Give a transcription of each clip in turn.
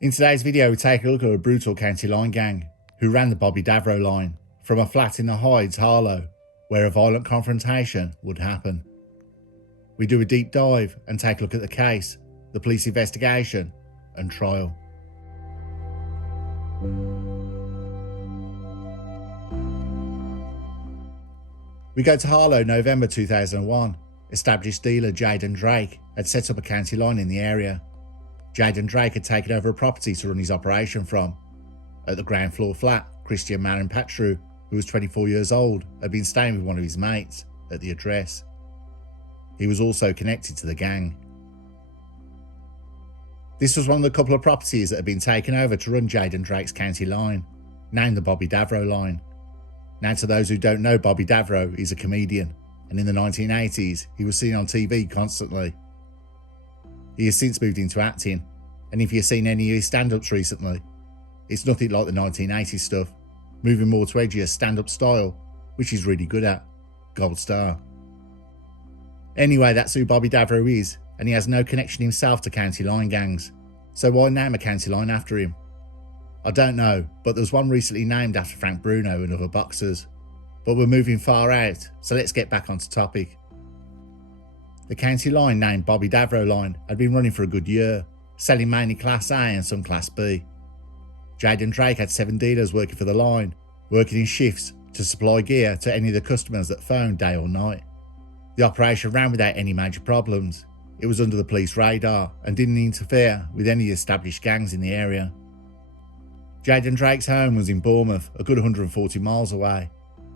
In today's video, we take a look at a brutal county line gang who ran the Bobby Davro line from a flat in the Hides, Harlow, where a violent confrontation would happen. We do a deep dive and take a look at the case, the police investigation and trial. We go to Harlow, November 2001. Established dealer Jaden Drake had set up a county line in the area. Jaden Drake had taken over a property to run his operation from. At the ground floor flat, Christian Petru, who was 24 years old, had been staying with one of his mates at the address. He was also connected to the gang. This was one of the couple of properties that had been taken over to run Jaden Drake's county line, named the Bobby Davro line. Now, to those who don't know, Bobby Davro is a comedian, and in the 1980s he was seen on TV constantly. He has since moved into acting, and if you've seen any of his stand-ups recently, it's nothing like the 1980s stuff, moving more to edgier stand-up style, which he's really good at. Gold star. Anyway, that's who Bobby Davro is, and he has no connection himself to county line gangs, so why name a county line after him? I don't know, but there was one recently named after Frank Bruno and other boxers. But we're moving far out, so let's get back onto topic. The county line named Bobby Davro line had been running for a good year, selling mainly Class A and some Class B. Jaden Drake had 7 dealers working for the line, working in shifts to supply gear to any of the customers that phoned day or night. The operation ran without any major problems. It was under the police radar and didn't interfere with any established gangs in the area. Jaden Drake's home was in Bournemouth, a good 140 miles away.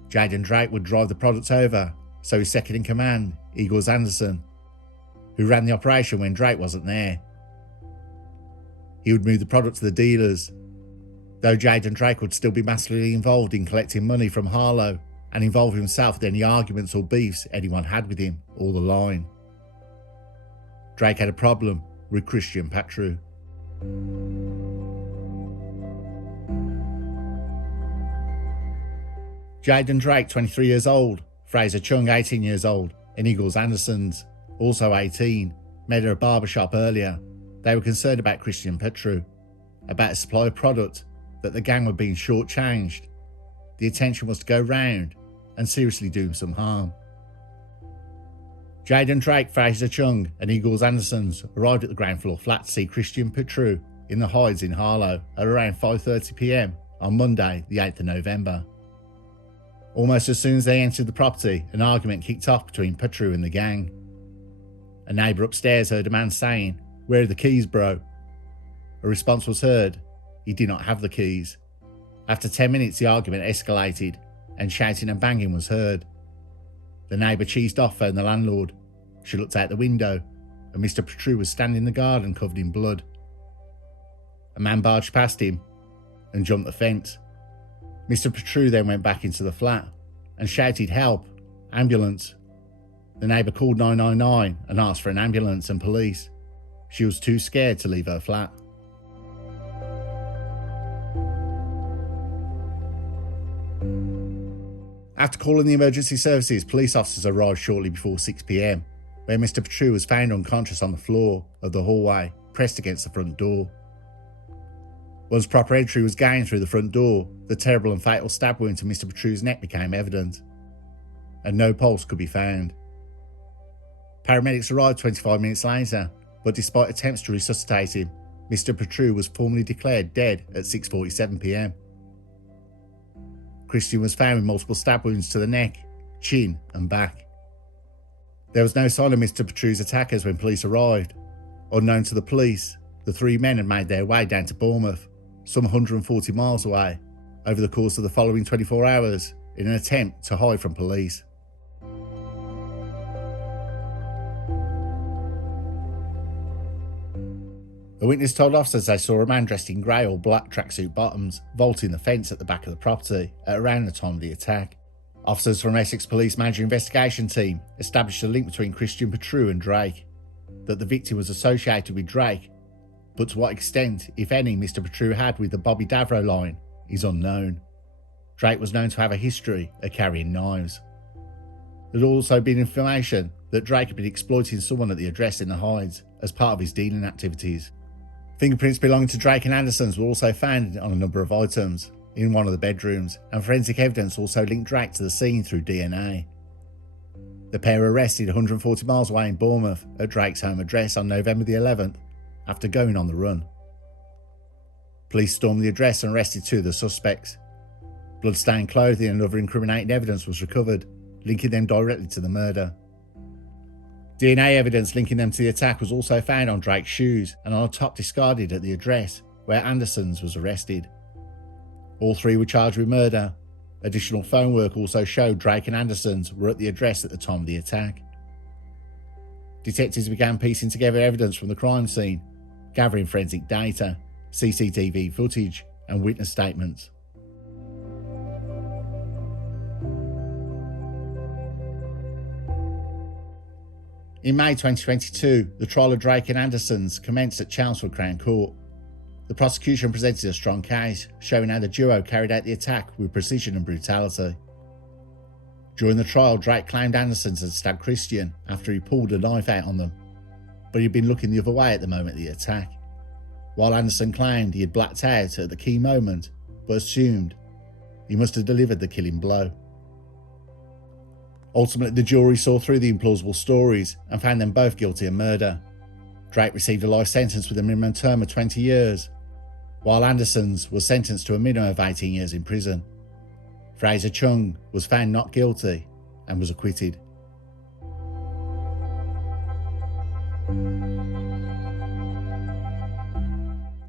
Jaden Drake would drive the product over, so his second in command, Eagles Anderson, who ran the operation when Drake wasn't there. He would move the product to the dealers, though Jaden Drake would still be massively involved in collecting money from Harlow and involve himself with any arguments or beefs anyone had with him or the line. Drake had a problem with Christian Petru. Jaden Drake, 23 years old, Fraser Chung, 18 years old, and Eagles Anderson's, also 18, met at a barbershop earlier. They were concerned about Christian Petru, about a supply of product, that the gang were being shortchanged. The intention was to go round and seriously do him some harm. Jaden Drake, Fraser Chung, and Eagles Anderson's arrived at the ground floor flat to see Christian Petru in the Hides in Harlow at around 5:30 p.m. on Monday, the 8th of November. Almost as soon as they entered the property, an argument kicked off between Petru and the gang. A neighbour upstairs heard a man saying, "Where are the keys, bro?" A response was heard, he did not have the keys. After 10 minutes the argument escalated and shouting and banging was heard. The neighbour cheesed off, phoned the landlord. She looked out the window and Mr. Petru was standing in the garden covered in blood. A man barged past him and jumped the fence. Mr. Petru then went back into the flat and shouted, "Help! Ambulance!" The neighbour called 999 and asked for an ambulance and police. She was too scared to leave her flat. After calling the emergency services, police officers arrived shortly before 6 p.m, where Mr. Petru was found unconscious on the floor of the hallway, pressed against the front door. Once proper entry was gained through the front door, the terrible and fatal stab wound to Mr. Petru's neck became evident, and no pulse could be found. Paramedics arrived 25 minutes later, but despite attempts to resuscitate him, Mr. Petru was formally declared dead at 6:47 p.m. Christian was found with multiple stab wounds to the neck, chin and back. There was no sign of Mr. Petru's attackers when police arrived. Unknown to the police, the 3 men had made their way down to Bournemouth, some 140 miles away, over the course of the following 24 hours in an attempt to hide from police. A witness told officers they saw a man dressed in grey or black tracksuit bottoms vaulting the fence at the back of the property at around the time of the attack. Officers from Essex Police Major Investigation Team established a link between Christian Petru and Drake, that the victim was associated with Drake, but to what extent, if any, Mr. Petru had with the Bobby Davro line is unknown. Drake was known to have a history of carrying knives. There had also been information that Drake had been exploiting someone at the address in the Hides as part of his dealing activities. Fingerprints belonging to Drake and Anderson's were also found on a number of items in one of the bedrooms, and forensic evidence also linked Drake to the scene through DNA. The pair were arrested 140 miles away in Bournemouth at Drake's home address on November the 11th after going on the run. Police stormed the address and arrested two of the suspects. Bloodstained clothing and other incriminating evidence was recovered, linking them directly to the murder. DNA evidence linking them to the attack was also found on Drake's shoes and on a top discarded at the address where Anderson's was arrested. All three were charged with murder. Additional phone work also showed Drake and Anderson's were at the address at the time of the attack. Detectives began piecing together evidence from the crime scene, gathering forensic data, CCTV footage, and witness statements. In May 2022, the trial of Drake and Anderson's commenced at Chelmsford Crown Court. The prosecution presented a strong case, showing how the duo carried out the attack with precision and brutality. During the trial, Drake claimed Anderson's had stabbed Christian after he pulled a knife out on them, but he'd been looking the other way at the moment of the attack, while Anderson claimed he had blacked out at the key moment, but assumed he must have delivered the killing blow. Ultimately, the jury saw through the implausible stories and found them both guilty of murder. Drake received a life sentence with a minimum term of 20 years, while Anderson's was sentenced to a minimum of 18 years in prison. Fraser Chung was found not guilty and was acquitted.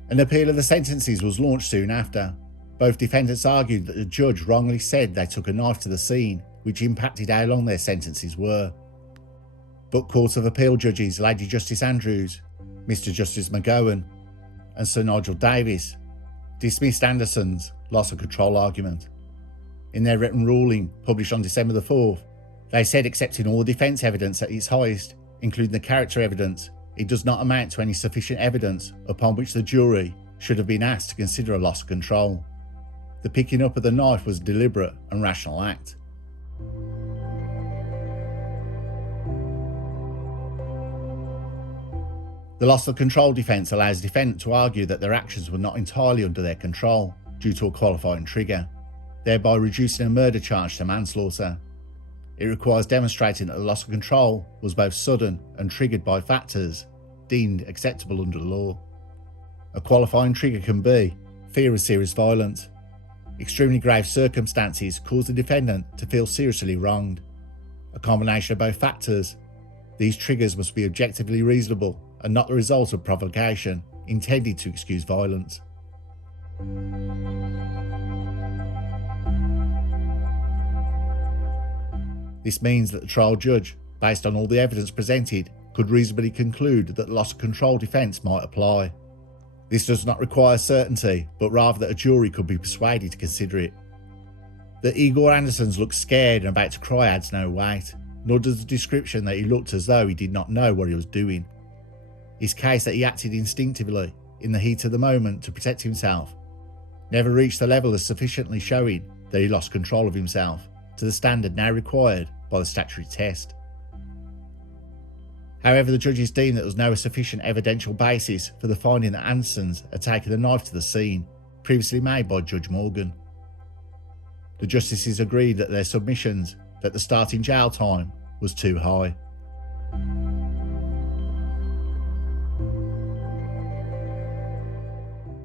An appeal of the sentences was launched soon after. Both defendants argued that the judge wrongly said they took a knife to the scene, which impacted how long their sentences were. But Court of Appeal judges Lady Justice Andrews, Mr Justice McGowan, and Sir Nigel Davis dismissed Anderson's loss of control argument. In their written ruling, published on December the 4th, they said accepting all the defence evidence at its highest, including the character evidence, it does not amount to any sufficient evidence upon which the jury should have been asked to consider a loss of control. The picking up of the knife was a deliberate and rational act. The loss of control defence allows the defendant to argue that their actions were not entirely under their control due to a qualifying trigger, thereby reducing a murder charge to manslaughter. It requires demonstrating that the loss of control was both sudden and triggered by factors deemed acceptable under the law. A qualifying trigger can be fear of serious violence. Extremely grave circumstances cause the defendant to feel seriously wronged. A combination of both factors. These triggers must be objectively reasonable and not the result of provocation intended to excuse violence. This means that the trial judge, based on all the evidence presented, could reasonably conclude that the loss of control defence might apply. This does not require certainty, but rather that a jury could be persuaded to consider it. That Igor Anderson's looked scared and about to cry adds no weight, nor does the description that he looked as though he did not know what he was doing. His case that he acted instinctively, in the heat of the moment to protect himself, never reached the level of sufficiently showing that he lost control of himself to the standard now required by the statutory test. However, the judges deemed that there was no sufficient evidential basis for the finding that Anderson's had taken the knife to the scene, previously made by Judge Morgan. The justices agreed that their submissions that the starting jail time was too high.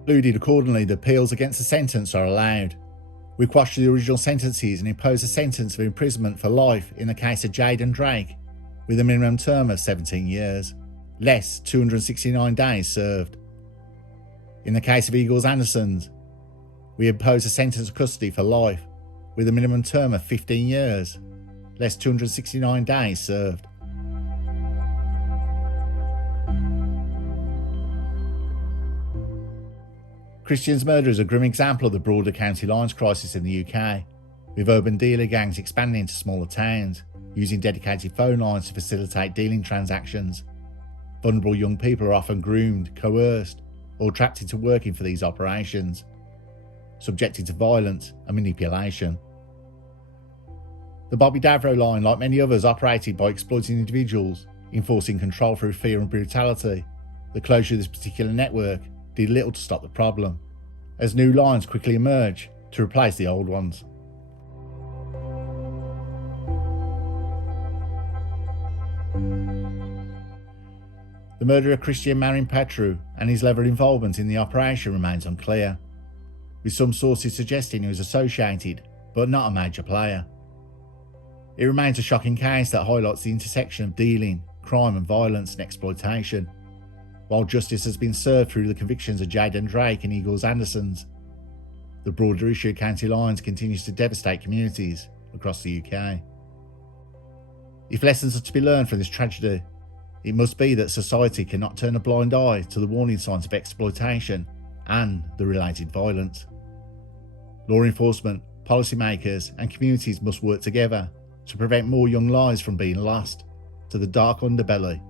Concluded accordingly, the appeals against the sentence are allowed. We quashed the original sentences and imposed a sentence of imprisonment for life in the case of Jade and Drake, with a minimum term of 17 years, less 269 days served. In the case of Eagles Anderson's, we imposed a sentence of custody for life, with a minimum term of 15 years, less 269 days served. Christian's murder is a grim example of the broader county lines crisis in the UK, with urban dealer gangs expanding into smaller towns, using dedicated phone lines to facilitate dealing transactions. Vulnerable young people are often groomed, coerced, or trapped into working for these operations, subjected to violence and manipulation. The Bobby Davro line, like many others, operated by exploiting individuals, enforcing control through fear and brutality. the closure of this particular network did little to stop the problem, as new lines quickly emerge to replace the old ones. The murder of Christian Marin Petru and his level of involvement in the operation remains unclear, with some sources suggesting he was associated but not a major player. It remains a shocking case that highlights the intersection of dealing, crime and violence and exploitation. While justice has been served through the convictions of Jaden Drake and Eagles Andersons, the broader issue of county lines continues to devastate communities across the UK. If lessons are to be learned from this tragedy, it must be that society cannot turn a blind eye to the warning signs of exploitation and the related violence. Law enforcement, policymakers and communities must work together to prevent more young lives from being lost to the dark underbelly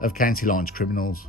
of county lines criminals.